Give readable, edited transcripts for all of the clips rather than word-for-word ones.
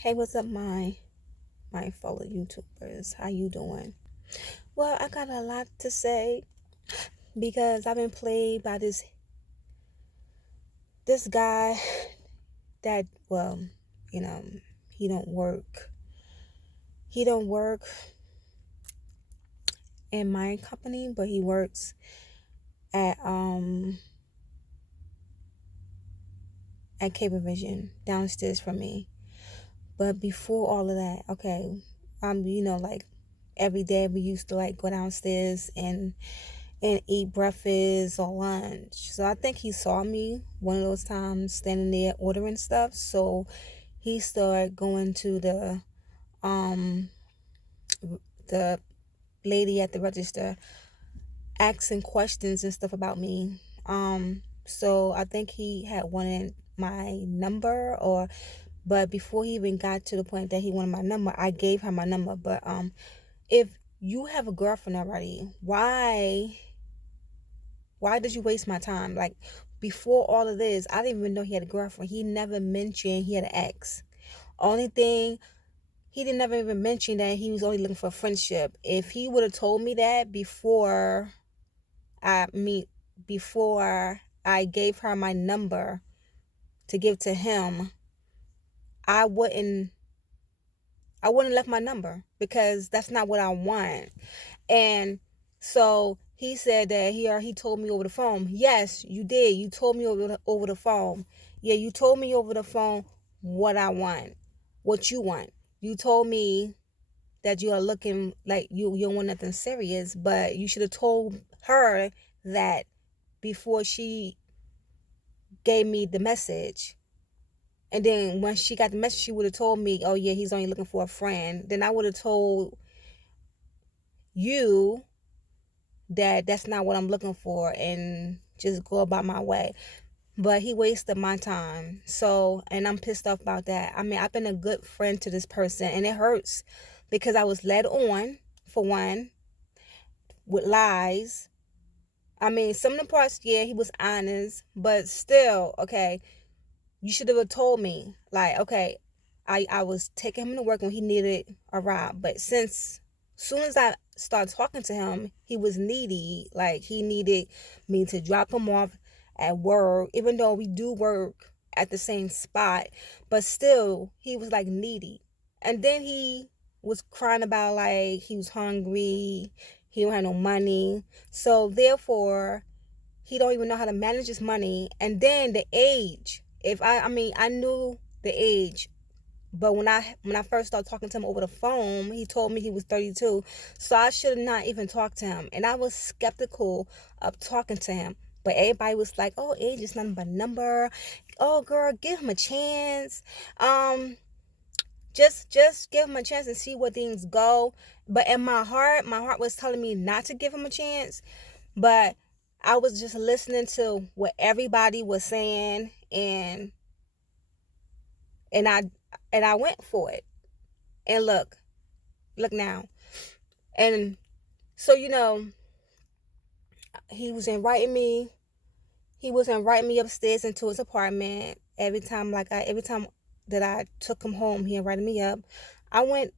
Hey, what's up, my fellow YouTubers? How you doing? Well, I got a lot to say because I've been played by this guy that you know, he don't work. He don't work in my company, but he works at at Cable Vision downstairs from me. But before all of that, okay, like every day we used to like go downstairs and eat breakfast or lunch. So I think he saw me one of those times standing there ordering stuff. So he started going to um the lady at the register asking questions and stuff about me. So I think he had wanted my number or but before he even got to the point that he wanted my number, I gave her my number. But if you have a girlfriend already, why did you waste my time? Like, before all of this, I didn't even know he had a girlfriend. He never mentioned he had an ex. Only thing, he didn't never even mention that he was only looking for a friendship. If he would have told me that I meet before I gave her my number to give to him, I wouldn't I wouldn't left my number because that's not what I want. And so he said that he told me over the phone. Yes, you did. You told me over the phone. Yeah, you told me over the phone what I want, what you want. You told me that you are looking like you don't want nothing serious, but you should have told her that before she gave me the message. And then when she got the message, she would have told me, oh yeah, he's only looking for a friend. Then I would have told you that that's not what I'm looking for and just go about my way. But he wasted my time. So, and I'm pissed off about that. I mean, I've been a good friend to this person and it hurts because I was led on, for one, with lies. I mean, some of the parts, yeah, he was honest, but still, okay, you should have told me. Like, okay, I was taking him to work when he needed a ride, but since soon as I started talking to him, he was needy. Like, he needed me to drop him off at work, even though we do work at the same spot, but still, he was like needy. And then he was crying about like he was hungry, he don't have no money. So therefore, he don't even know how to manage his money. And then the age, if I mean, I knew the age, but when I first started talking to him over the phone, he told me he was 32. So I should have not even talked to him, and I was skeptical of talking to him. But everybody was like, oh, age is nothing but a number. Oh, girl, give him a chance. Just give him a chance and see where things go. But in my heart was telling me not to give him a chance. But I was just listening to what everybody was saying, and I went for it. And look now. And so he was inviting me. He was inviting me upstairs into his apartment every time that I took him home. He invited me up. I went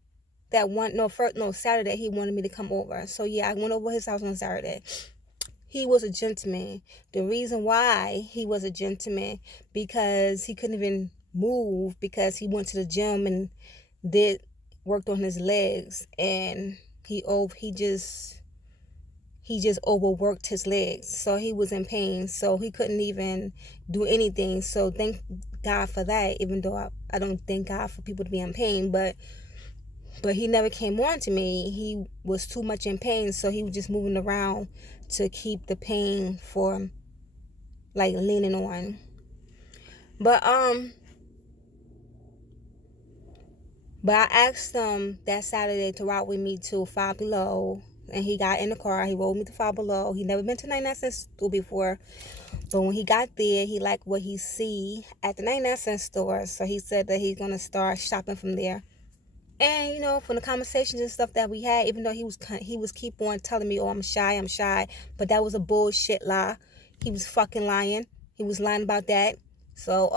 that one no first no Saturday. He wanted me to come over. So yeah, I went over his house on Saturday. He was a gentleman. The reason why he was a gentleman, because he couldn't even move because he went to the gym and did worked on his legs, and he just overworked his legs, so he was in pain, so he couldn't even do anything. So thank God for that, even though I don't thank God for people to be in pain, but he never came on to me. He was too much in pain, so he was just moving around to keep the pain for like leaning on. But but I asked him that Saturday to ride with me to Five Below, and he got in the car. He rode me to Five Below. He never been to 99 cent store before, but when he got there, he liked what he see at the 99 cent store. So he said that he's gonna start shopping from there. And from the conversations and stuff that we had, even though he was keep on telling me, "Oh, I'm shy," but that was a bullshit lie. He was fucking lying. He was lying about that. So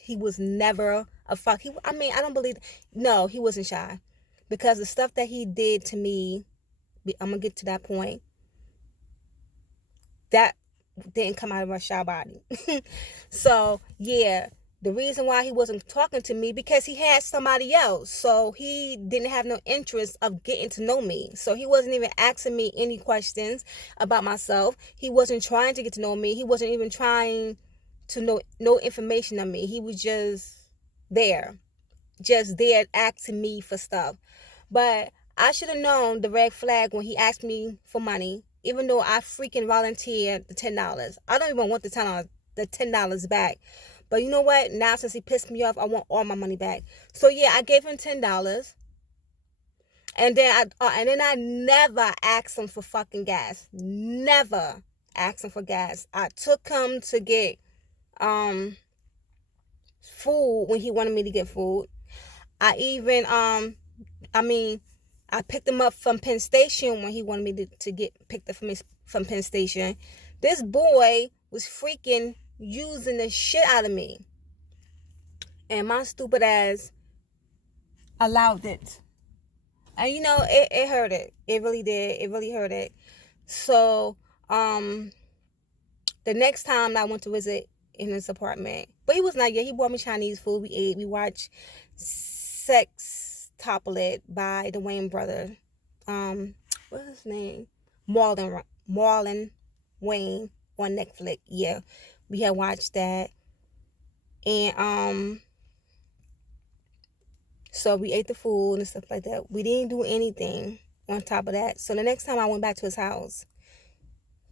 He was never a fuck. I mean, I don't believe. No, he wasn't shy, because the stuff that he did to me, I'm gonna get to that point. That didn't come out of a shy body. So yeah, the reason why he wasn't talking to me, because he had somebody else. So he didn't have no interest of getting to know me. So he wasn't even asking me any questions about myself. He wasn't trying to get to know me. He wasn't even trying to know no information on me. He was there, just there asking me for stuff. But I should have known the red flag when he asked me for money, even though I freaking volunteered the $10. I don't even want the $10 back. But you know what? Now since he pissed me off, I want all my money back. So yeah, I gave him $10. And then I never asked him for fucking gas. Never asked him for gas. I took him to get food when he wanted me to get food. I even I mean, I picked him up from Penn Station when he wanted me to get picked up from Penn Station. This boy was freaking using the shit out of me. And my stupid ass allowed it. And it hurt it. It really did. It really hurt it. So, the next time I went to visit in his apartment, but he was not yet. He bought me Chinese food. We ate. We watched Sex Toplet by the Wayne brother. What's his name? Marlon Wayne on Netflix. Yeah, we had watched that, and so we ate the food and stuff like that. We didn't do anything on top of that. So the next time I went back to his house,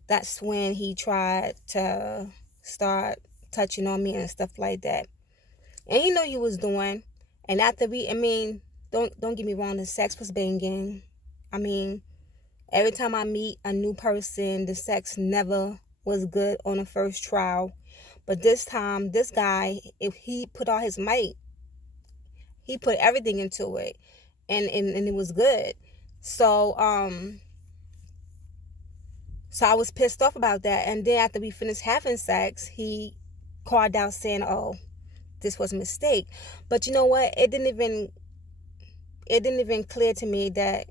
that's when he tried to start touching on me and stuff like that. And he knew he was doing. And after don't get me wrong, the sex was banging. I mean, every time I meet a new person, the sex never was good on the first trial. But this time, this guy, if he put all his might, he put everything into it, and it was good. So so I was pissed off about that. And then after we finished having sex, he called out saying, "Oh, this was a mistake." But you know what? It didn't even clear to me that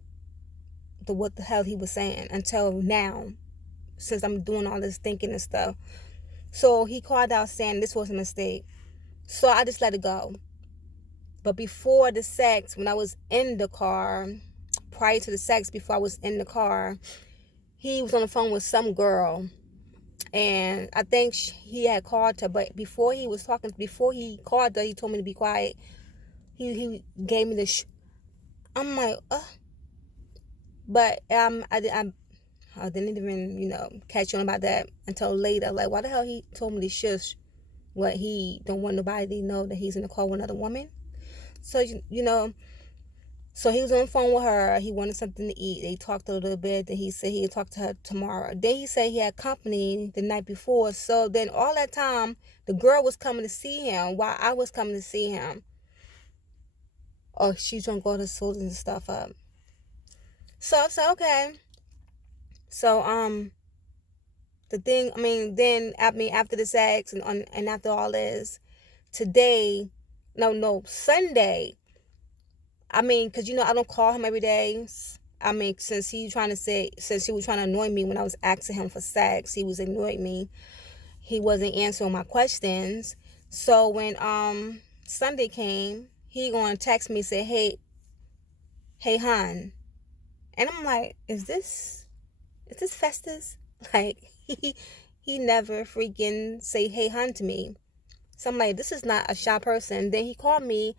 what the hell he was saying until now, since I'm doing all this thinking and stuff. So he called out saying this was a mistake. So I just let it go. But before the sex, when I was in the car, prior to the sex, before I was in the car, he was on the phone with some girl. And I think he had called her. But before he called her, he told me to be quiet. He gave me the I'm like, But I didn't even, catch on about that until later. Like, why the hell he told me to shush? What, he don't want nobody to know that he's in the car with another woman? So, so he was on the phone with her. He wanted something to eat. They talked a little bit. Then he said he'd talk to her tomorrow. Then he said he had company the night before. So then all that time, the girl was coming to see him while I was coming to see him. Oh, she's going to go to school and stuff up. So I said, okay. So, the thing, then, after the sex and after all this, Sunday, because, I don't call him every day. Since he was trying to annoy me when I was asking him for sex, he was ignoring me. He wasn't answering my questions. So when, Sunday came, he going to text me, say, hey, hon. And I'm like, is this Festus? Like, he never freaking say, hey, hon to me. So I'm like, this is not a shy person. Then he called me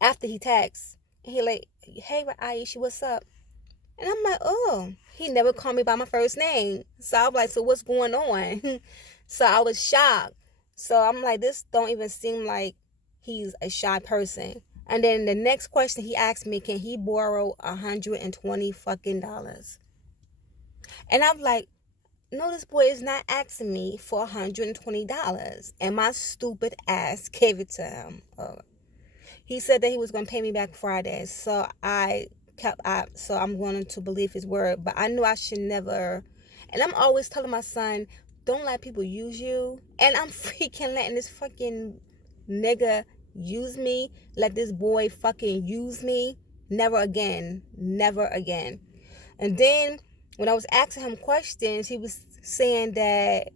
after he texted. And he like, hey, Aisha, what's up? And I'm like, oh, he never called me by my first name. So I was like, so what's going on? So I was shocked. So I'm like, this don't even seem like he's a shy person. And then the next question he asked me, can he borrow $120 fucking dollars? And I'm like, no, this boy is not asking me for $120. And my stupid ass gave it to him. He said that he was going to pay me back Friday. So so I'm going to believe his word. But I knew I should never. And I'm always telling my son, don't let people use you. And I'm freaking letting this fucking nigga use me, let this boy fucking use me. Never again. Never again. And then when I was asking him questions, he was saying that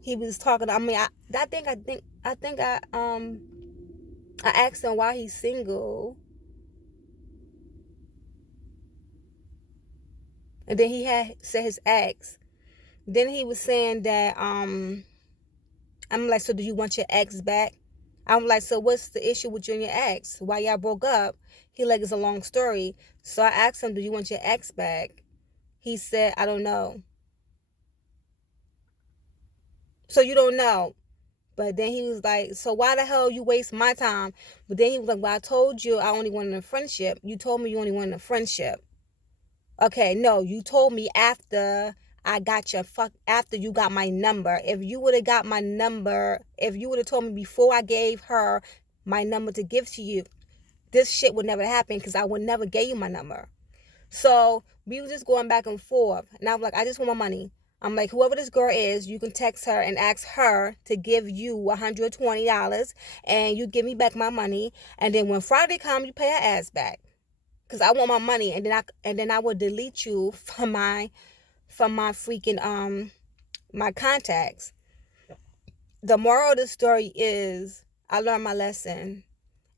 he was talking. I mean, I think I asked him why he's single, and then he had said his ex. Then he was saying that I'm like, so do you want your ex back? I'm like, so what's the issue with you and your ex? Why y'all broke up? He like, it's a long story. So I asked him, do you want your ex back? He said, I don't know. So you don't know. But then he was like, so why the hell you waste my time? But then he was like, well, I told you I only wanted a friendship. You told me you only wanted a friendship. Okay, no, you told me after I got after you got my number. If you would have got my number, if you would have told me before I gave her my number to give to you, this shit would never happen because I would never give you my number. So we were just going back and forth. And I was like, I just want my money. I'm like, whoever this girl is, you can text her and ask her to give you $120 and you give me back my money. And then when Friday comes, you pay her ass back. Cause I want my money, and then I will delete you from my freaking my contacts. The moral of the story is I learned my lesson,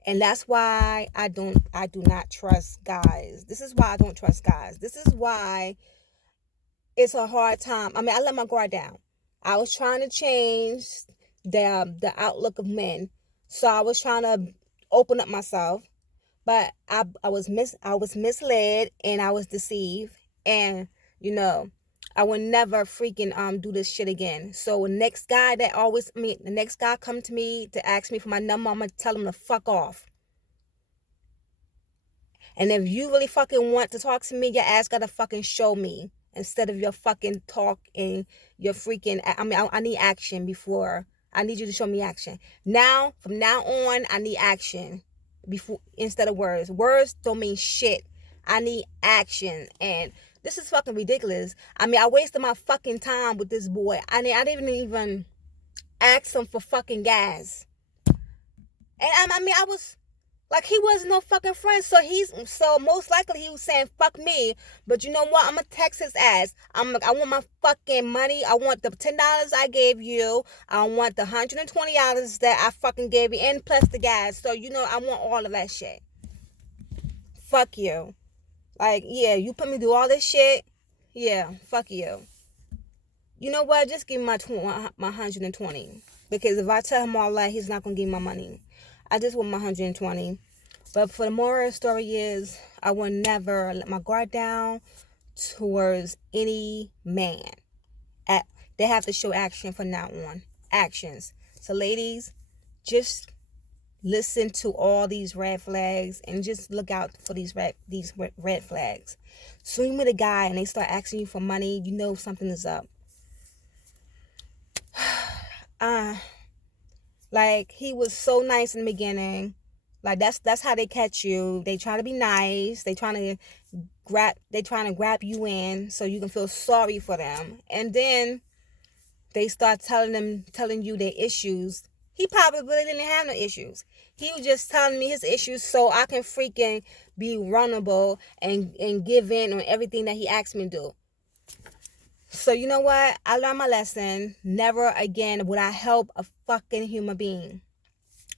and that's why I do not trust guys. This is why I don't trust guys. This is why it's a hard time. I mean, I let my guard down. I was trying to change the outlook of men, so I was trying to open up myself. But I was misled and I was deceived, and I would never freaking do this shit again. So the next guy come to me to ask me for my number, I'm gonna tell him to fuck off. And if you really fucking want to talk to me, your ass gotta fucking show me instead of your fucking talk and your freaking. I need action before. I need you to show me action. Now, from now on, I need action. Before instead of words. Words don't mean shit. I need action. And this is fucking ridiculous. I mean, I wasted my fucking time with this boy. I didn't even ask him for fucking gas. And I was like, he wasn't no fucking friend. So most likely he was saying fuck me. But you know what? I'm gonna text his ass. I want my fucking money. I want the $10 I gave you. I want the $120 that I fucking gave you, and plus the gas. So I want all of that shit. Fuck you. Like, yeah, you put me through all this shit. Yeah, fuck you. You know what? Just give me my 120. Because if I tell him all that, he's not gonna give me my money. I just want my 120. But for the moral of the story is, I will never let my guard down towards any man. They have to show action from now on. Actions. So ladies, just listen to all these red flags and just look out for these red flags. Soon you meet a guy and they start asking you for money, you know something is up. Like, he was so nice in the beginning. Like, that's how they catch you. They try to be nice. They trying to grab you in so you can feel sorry for them. And then they start telling you their issues. He probably didn't have no issues. He was just telling me his issues so I can freaking be vulnerable and give in on everything that he asked me to do. So you know what? I learned my lesson. Never again would I help a fucking human being.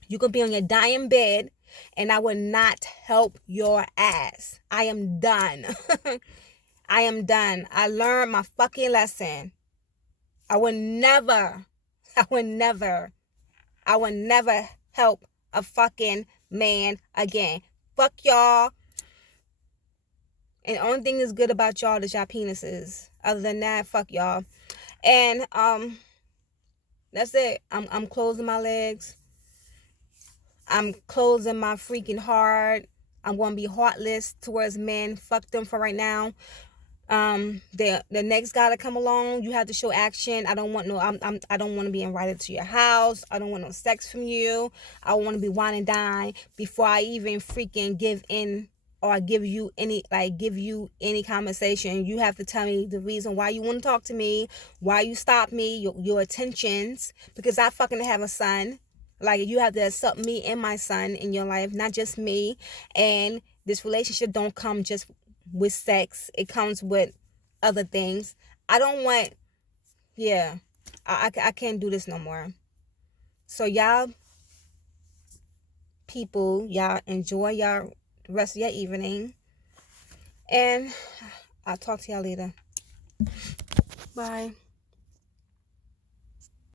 You could be on your dying bed and I would not help your ass. I am done. I am done. I learned my fucking lesson. I would never help a fucking man again. Fuck y'all. And the only thing that's good about y'all is y'all penises. Other than that, fuck y'all. And that's it. I'm closing my legs. I'm closing my freaking heart. I'm gonna be heartless towards men. Fuck them for right now. The next guy to come along, you have to show action. I don't want I don't want to be invited to your house. I don't want no sex from you. I want to be wine and dine before I even freaking give in or give you any conversation. You have to tell me the reason why you want to talk to me, why you stop me, your attentions, because I fucking have a son. Like, you have to accept me and my son in your life, not just me. And this relationship don't come just with sex. It comes with other things. I don't want, yeah, I can't do this no more. So y'all people, y'all enjoy y'all the rest of your evening. And I'll talk to y'all later. Bye.